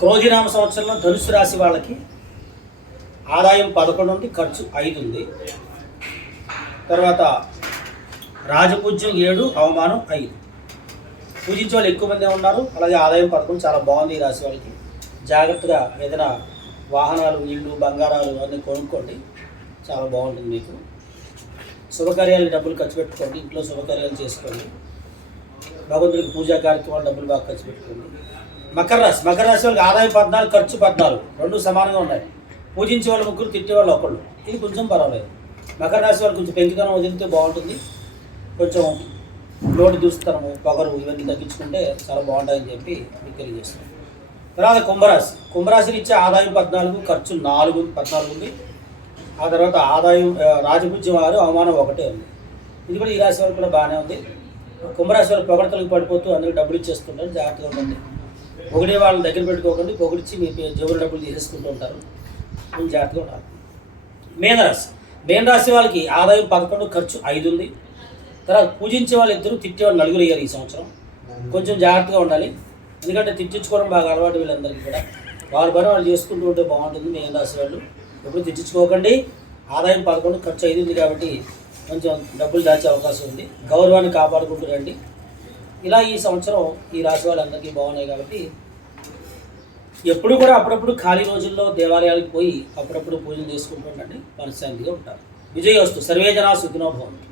క్రోధినామ సంవత్సరంలో ధనుసు రాశి వాళ్ళకి ఆదాయం 11 ఉంది, ఖర్చు 5 ఉంది. తర్వాత రాజపూజ్యం 7, అవమానం 5. పూజించే వాళ్ళు ఎక్కువ మంది ఉన్నారు. అలాగే ఆదాయం 11 చాలా బాగుంది ఈ రాశి వాళ్ళకి. జాగ్రత్తగా ఏదైనా వాహనాలు, ఇళ్ళు, బంగారాలు అన్నీ కొనుక్కోండి, చాలా బాగుంటుంది మీకు. శుభకార్యాలు డబ్బులు ఖర్చు పెట్టుకోండి, ఇంట్లో శుభకార్యాలు చేసుకోండి, భగవంతుడికి పూజా కార్యక్రమాలు డబ్బులు బాగా ఖర్చు పెట్టుకోండి. మకర రాశి వాళ్ళకి ఆదాయం 14, ఖర్చు 14, రెండు సమానంగా ఉన్నాయి. పూజించే వాళ్ళు ముగ్గురు, తిట్టే వాళ్ళు ఒకళ్ళు, ఇది కొంచెం పర్వాలేదు. మకర రాశి వాళ్ళు కొంచెం పెంకితనం వదిలితే బాగుంటుంది. కొంచెం నోటి దూస్తనము, పొగరు ఇవన్నీ తగ్గించుకుంటే చాలా బాగుంటాయని చెప్పి మీకు తెలియజేస్తాను. తర్వాత కుంభరాశిని ఇచ్చే ఆదాయం 14, ఖర్చు 14 ఉంది. ఆ తర్వాత ఆదాయం రాజపూజ్యం 6, అవమానం 1 ఉంది. ఇది కూడా ఈ రాశి వాళ్ళకి కూడా బాగానే ఉంది. కుంభరాశి వాళ్ళు పొగడతలకు పడిపోతూ అందరికి డబ్బులు ఇచ్చేస్తుంటారు, జాగ్రత్తగా ఉండండి. పొగిడే వాళ్ళని దగ్గర పెట్టుకోకండి, పొగిడిచ్చి మీ జేబుల డబ్బులు తీసేసుకుంటూ ఉంటారు, కొంచెం జాగ్రత్తగా ఉండాలి. మీనరాశి వాళ్ళకి ఆదాయం 11, ఖర్చు 5 ఉంది. తర్వాత పూజించే వాళ్ళు 2, తిట్టేవాళ్ళు 4 అయ్యారు ఈ సంవత్సరం. కొంచెం జాగ్రత్తగా ఉండాలి, ఎందుకంటే తిట్టించుకోవడం బాగా అలవాటు వీళ్ళందరికీ కూడా. వాళ్ళ పని వాళ్ళు చేసుకుంటూ ఉంటే బాగుంటుంది. మీనరాశి వాళ్ళు ఎప్పుడు తిట్టించుకోకండి. ఆదాయం 11, ఖర్చు 5 ఉంది కాబట్టి కొంచెం డబ్బులు దాచే అవకాశం ఉంది. గౌరవాన్ని కాపాడుకుంటూ రండి. ఇలా ఈ సంవత్సరం ఈ రాశి వాళ్ళందరికీ బాగున్నాయి కాబట్టి ఎప్పుడు కూడా అప్పుడప్పుడు ఖాళీ రోజుల్లో దేవాలయాలకు పోయి అప్పుడప్పుడు పూజలు చేసుకుంటూ ఉండండి, మనశ్శాంతిగా ఉంటారు. విజయోస్తు. సర్వే జనా సుఖినో భవంతు.